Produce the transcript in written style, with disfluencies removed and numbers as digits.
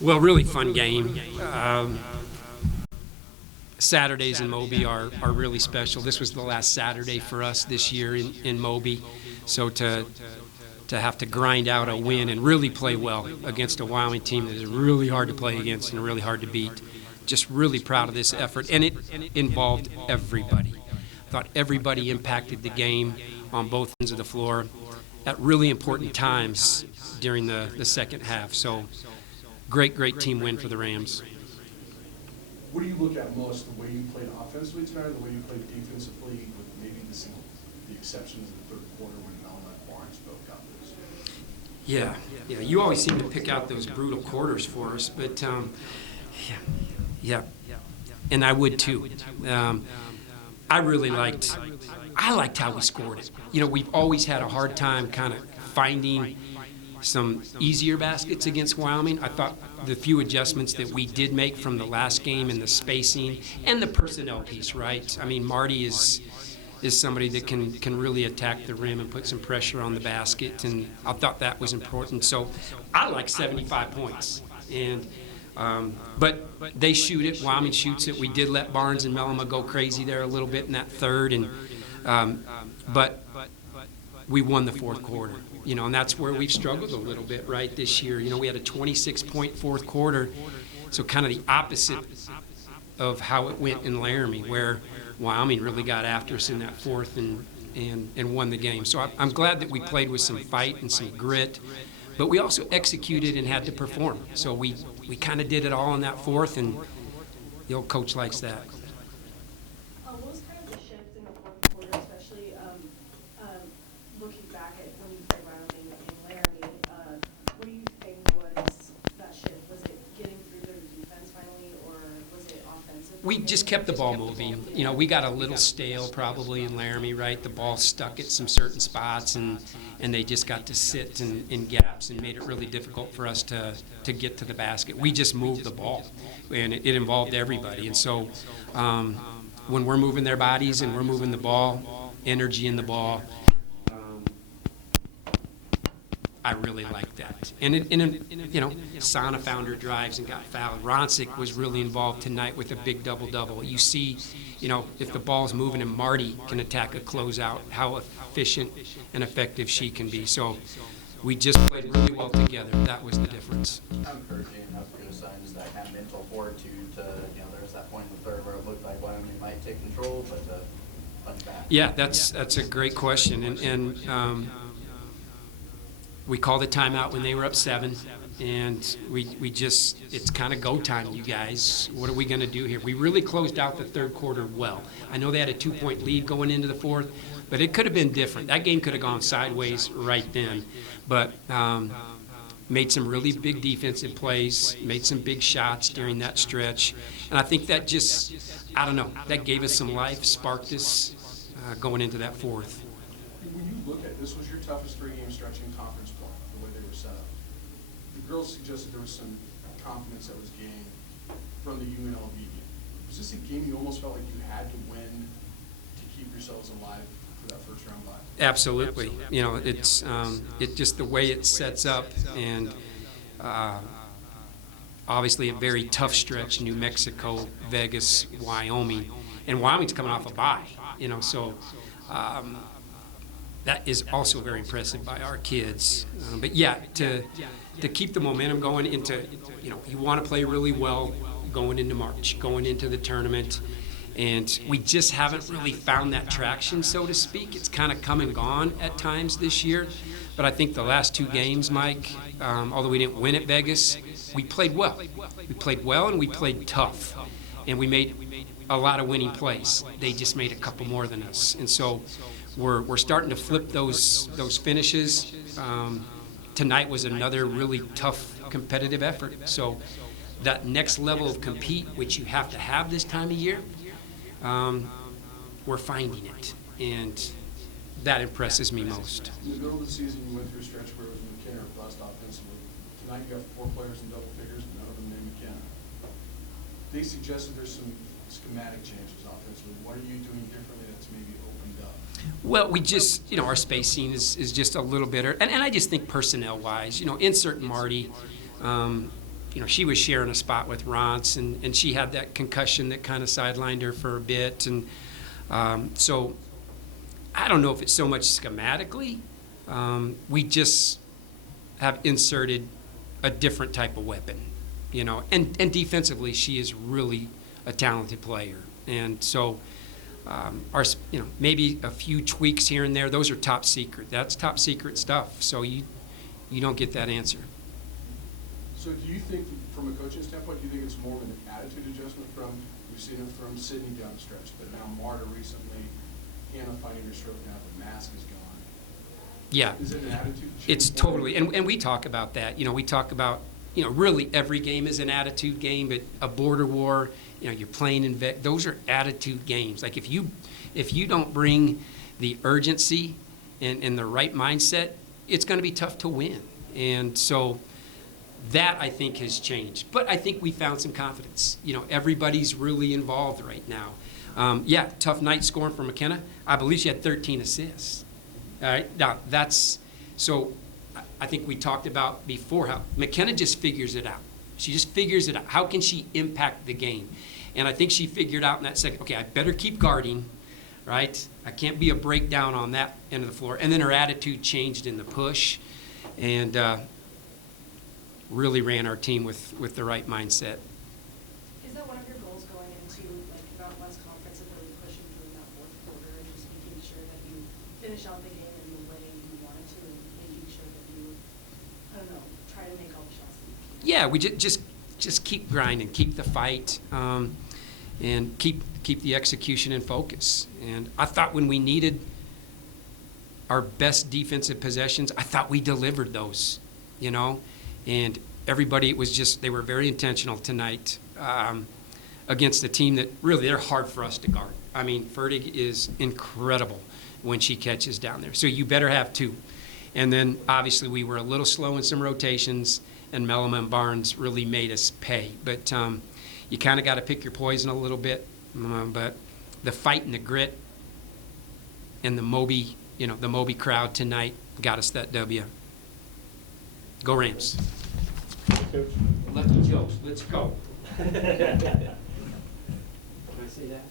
Well, really fun game. Saturdays in Moby are really special. This was the last Saturday for us this year in Moby. So to have to grind out a win and really play well against a Wyoming team that is really hard to play against and really hard to beat. Just really proud of this effort. And it involved everybody. I thought everybody impacted the game on both ends of the floor at really important times during the second half. So great team win for the Rams. What do you look at most, the way you played offensively tonight or the way you played defensively, with maybe the exception of the third quarter when Melma and Barnesville got loose? Yeah. You always seem to pick out those brutal quarters for us, but yeah, and I would too. I liked how we scored it. We've always had a hard time kind of finding some easier baskets against Wyoming. I thought the few adjustments that we did make from the last game and the spacing and the personnel piece, right? I mean, Marty is somebody that can really attack the rim and put some pressure on the basket, and I thought that was important. So I like 75 points. But they shoot it. Wyoming shoots it. We did let Barnes and Melima go crazy there a little bit in that third, but we won the fourth quarter. And that's where we've struggled a little bit, right, this year. We had a 26-point fourth quarter, so kind of the opposite of how it went in Laramie, where Wyoming really got after us in that fourth and won the game. So I'm glad that we played with some fight and some grit, but we also executed and had to perform. So we kind of did it all in that fourth, and the old coach likes that. What was kind of the shift in the fourth quarter, especially looking back at when you played Wyoming and Laramie? What do you think was that shift? Was it getting through their defense finally, or was it offensive? We just kept the ball moving. We got a little stale probably in Laramie, right? The ball stuck at some certain spots, and they just got to sit in gaps and made it really difficult for us to get to the basket. We just moved the ball, and it involved everybody. And so when we're moving their bodies and we're moving the ball, energy in the ball, I really like that. And Sana found her drives and got fouled. Ronsick was really involved tonight with a big double-double. You see, if the ball's moving and Marty can attack a closeout, how efficient and effective she can be. So we just played really well together. That was the difference. How encouraging and how good a sign is that kind of mental fortitude to, there was that point in the third where it looked like Wyoming might take control, but punch back. Yeah, that's a great question. And we called a timeout when they were up 7, and we just, it's kind of go time, you guys. What are we going to do here? We really closed out the third quarter well. I know they had a 2-point lead going into the fourth, but it could have been different. That game could have gone sideways right then. But made some really big defensive plays, made some big shots during that stretch. And I think that just, I don't know, that gave us some life, sparked us going into that fourth. When you look at this, was your toughest three-game stretch in conference play, the way they were set up. The girls suggested there was some confidence that was gained from the UNLV game. Was this a game you almost felt like you had to win to keep yourselves alive for that first round bye? Absolutely. It's just the way it sets up, and obviously a very tough stretch: New Mexico, Vegas, Wyoming, and Wyoming's coming off a bye. So. That is also very impressive by our kids. But yeah, to keep the momentum going into, you want to play really well going into March, going into the tournament. And we just haven't really found that traction, so to speak. It's kind of come and gone at times this year. But I think the last 2 games, Mike, although we didn't win at Vegas, we played well. We played well and we played tough. And we made a lot of winning plays. They just made a couple more than us. And so we're starting to flip those finishes. Tonight was another really tough competitive effort. So that next level of compete, which you have to have this time of year, we're finding it. And that impresses me most. In the middle of the season, you went through a stretch where it was McKenna or bust offensively. Tonight you have 4 players in double figures, and none of them named McKenna. They suggested there's some schematic changes offensively. What are you doing differently that's maybe opened up? Well, we just, our spacing is just a little bit, and I just think personnel-wise, insert Marty, she was sharing a spot with Rance, and she had that concussion that kind of sidelined her for a bit. And so I don't know if it's so much schematically. We just have inserted a different type of weapon, and defensively she is really a talented player. And so maybe a few tweaks here and there, those are top secret. That's top secret stuff. So you don't get that answer. So do you think, from a coaching standpoint, do you think it's more of an attitude adjustment we've seen it from Sydney down the stretch, but now Marta recently, Hannah finding her stroke now, the mask is gone. Yeah. Is it an attitude change? It's totally, and we talk about that. We talk about, really every game is an attitude game, but a border war, you're playing in those are attitude games. Like if you don't bring the urgency and the right mindset, it's going to be tough to win. And so that, I think, has changed. But I think we found some confidence. Everybody's really involved right now. Tough night scoring for McKenna. I believe she had 13 assists. All right, now so I think we talked about before how McKenna just figures it out. She just figures it out. How can she impact the game? And I think she figured out in that second, okay, I better keep guarding, right? I can't be a breakdown on that end of the floor. And then her attitude changed in the push, and really ran our team with the right mindset. Is that one of your goals going into Mountain West Conference and really pushing through that fourth quarter and just making sure that you finish out the game in the way you wanted to, and making sure that you, try to make all the shots that you can? Yeah, we just keep grinding, keep the fight, and keep the execution and focus. And I thought when we needed our best defensive possessions, I thought we delivered those, And everybody, they were very intentional tonight against a team that really, they're hard for us to guard. I mean, Fertig is incredible when she catches down there. So you better have two. And then, obviously, we were a little slow in some rotations, and Mellema and Barnes really made us pay. But you kind of got to pick your poison a little bit. But the fight and the grit and the Moby crowd tonight got us that W. Go Rams. Lucky Joes, let's go. Can I say that?